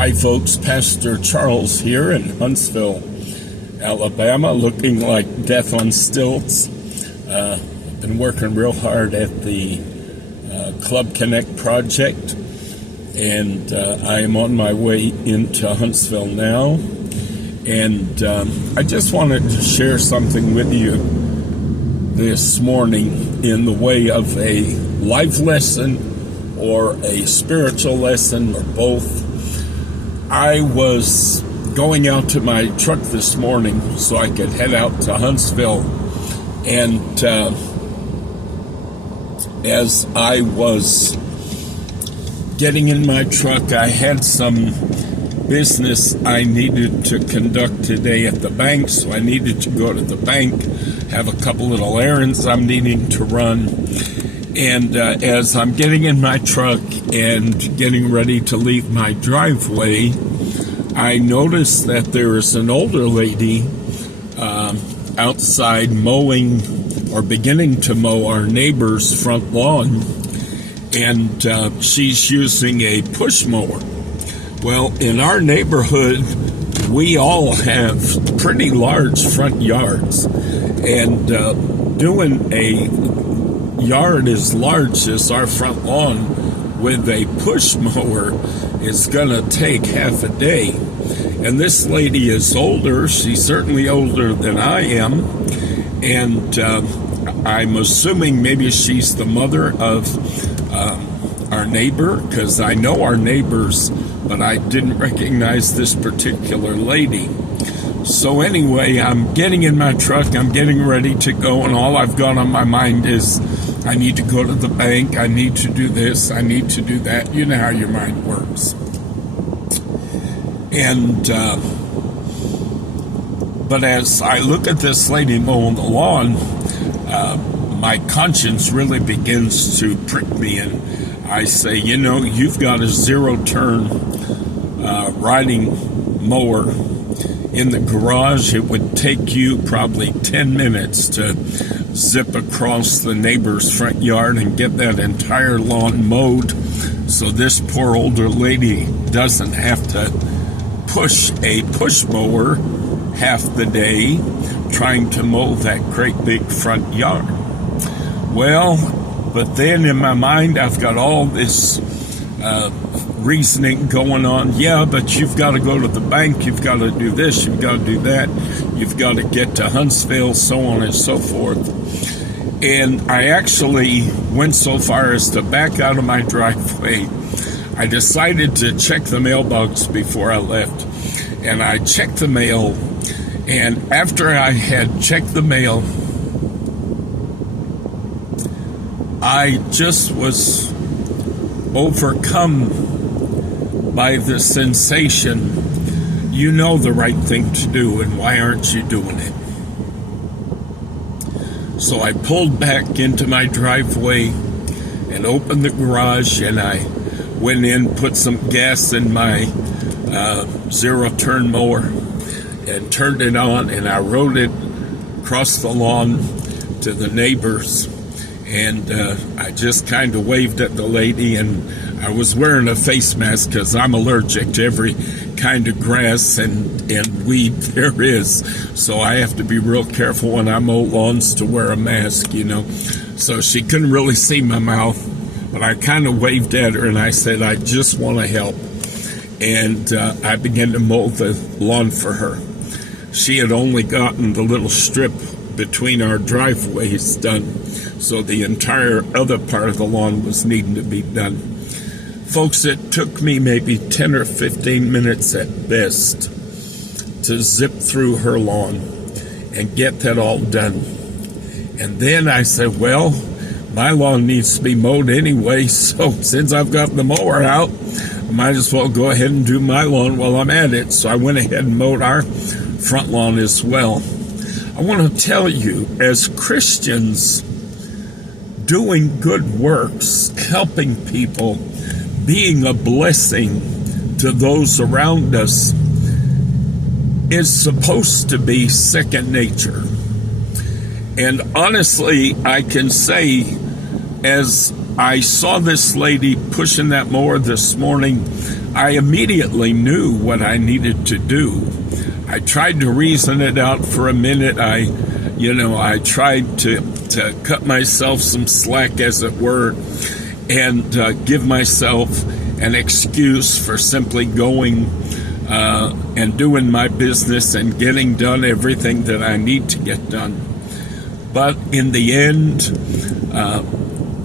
Hi folks, Pastor Charles here in Huntsville, Alabama, looking like death on stilts. Been working real hard at the Club Connect project, and I am on my way into Huntsville now. And I just wanted to share something with you this morning in the way of a life lesson or a spiritual lesson or both. I was going out to my truck this morning so I could head out to Huntsville, and as I was getting in my truck, I had some business I needed to conduct today at the bank, so I needed to go to the bank, have a couple little errands I'm needing to run. And as I'm getting in my truck and getting ready to leave my driveway, I noticed that there is an older lady outside mowing or beginning to mow our neighbor's front lawn, and she's using a push mower. Well, in our neighborhood, we all have pretty large front yards, and doing a yard as large as our front lawn with a push mower is gonna take half a day. And this lady is older. She's certainly older than I am, and I'm assuming maybe she's the mother of our neighbor, because I know our neighbors, but I didn't recognize this particular lady. So anyway, I'm getting in my truck, I'm getting ready to go, and all I've got on my mind is I need to go to the bank, I need to do this, I need to do that. You know how your mind works. And but as I look at this lady mowing the lawn, my conscience really begins to prick me, and I say, you know, you've got a zero-turn riding mower in the garage. It would take you probably 10 minutes to zip across the neighbor's front yard and get that entire lawn mowed, so this poor older lady doesn't have to push a push mower half the day trying to mow that great big front yard. Well, but then in my mind I've got all this reasoning going on. Yeah, but you've got to go to the bank, you've got to do this, you've got to do that, you've got to get to Huntsville, so on and so forth. And I actually went so far as to back out of my driveway. I decided to check the mailbox before I left, and I checked the mail, and after I had checked the mail, I just was overcome by the sensation, you know the right thing to do, and why aren't you doing it? So I pulled back into my driveway and opened the garage, and I went in, put some gas in my zero-turn mower and turned it on, and I rode it across the lawn to the neighbors, and I just kind of waved at the lady, and I was wearing a face mask because I'm allergic to every kind of grass and weed there is, so I have to be real careful when I mow lawns to wear a mask, you know. So she couldn't really see my mouth, but I kind of waved at her and I said, I just want to help. And I began to mow the lawn for her. She had only gotten the little strip between our driveways done, so the entire other part of the lawn was needing to be done. Folks, it took me maybe 10 or 15 minutes at best to zip through her lawn and get that all done. And then I said, well, my lawn needs to be mowed anyway, so since I've got the mower out, I might as well go ahead and do my lawn while I'm at it. So I went ahead and mowed our front lawn as well. I want to tell you, as Christians, doing good works, helping people, being a blessing to those around us is supposed to be second nature. And honestly, I can say, as I saw this lady pushing that mower this morning. I immediately knew what I needed to do. I tried to reason it out for a minute. I tried to cut myself some slack, as it were, and give myself an excuse for simply going and doing my business and getting done everything that I need to get done. But in the end,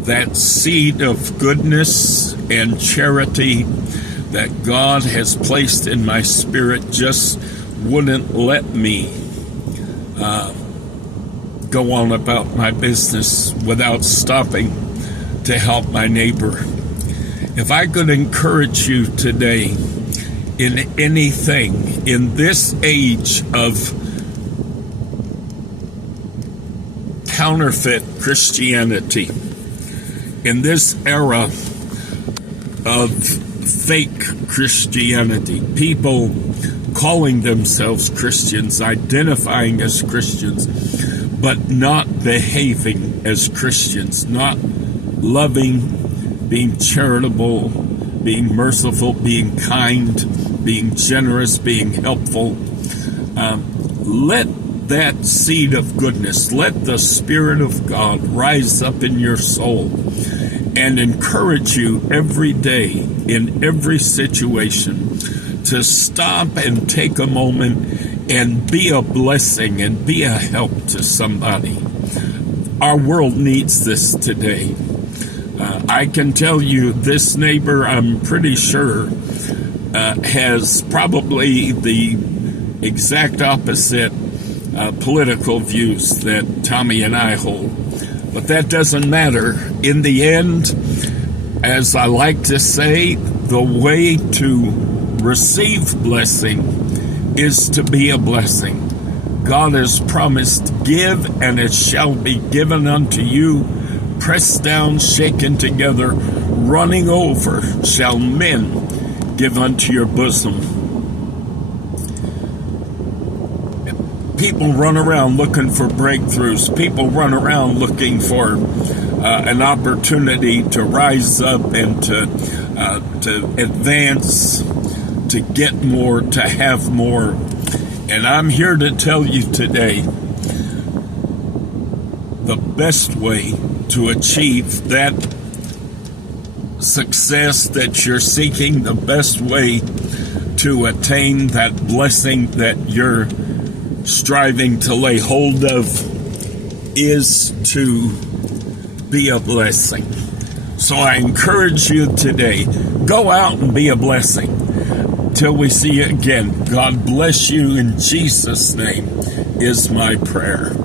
that seed of goodness and charity that God has placed in my spirit just wouldn't let me go on about my business without stopping to help my neighbor. If I could encourage you today in anything, in this age of counterfeit Christianity, in this era of fake Christianity, people calling themselves Christians, identifying as Christians, but not behaving as Christians, not loving, being charitable, being merciful, being kind, being generous, being helpful. Let that seed of goodness, let the Spirit of God rise up in your soul and encourage you every day in every situation to stop and take a moment and be a blessing and be a help to somebody. Our world needs this today. I can tell you this neighbor, I'm pretty sure, has probably the exact opposite political views that Tommy and I hold. But that doesn't matter. In the end, as I like to say, the way to receive blessing is to be a blessing. God has promised, give and it shall be given unto you, pressed down, shaken together, running over, shall men give unto your bosom. People run around looking for breakthroughs. People run around looking for an opportunity to rise up and to advance, to get more, to have more. And I'm here to tell you today, the best way to achieve that success that you're seeking, the best way to attain that blessing that you're striving to lay hold of, is to be a blessing. So I encourage you today, go out and be a blessing. Till we see you again, God bless you in Jesus' name is my prayer.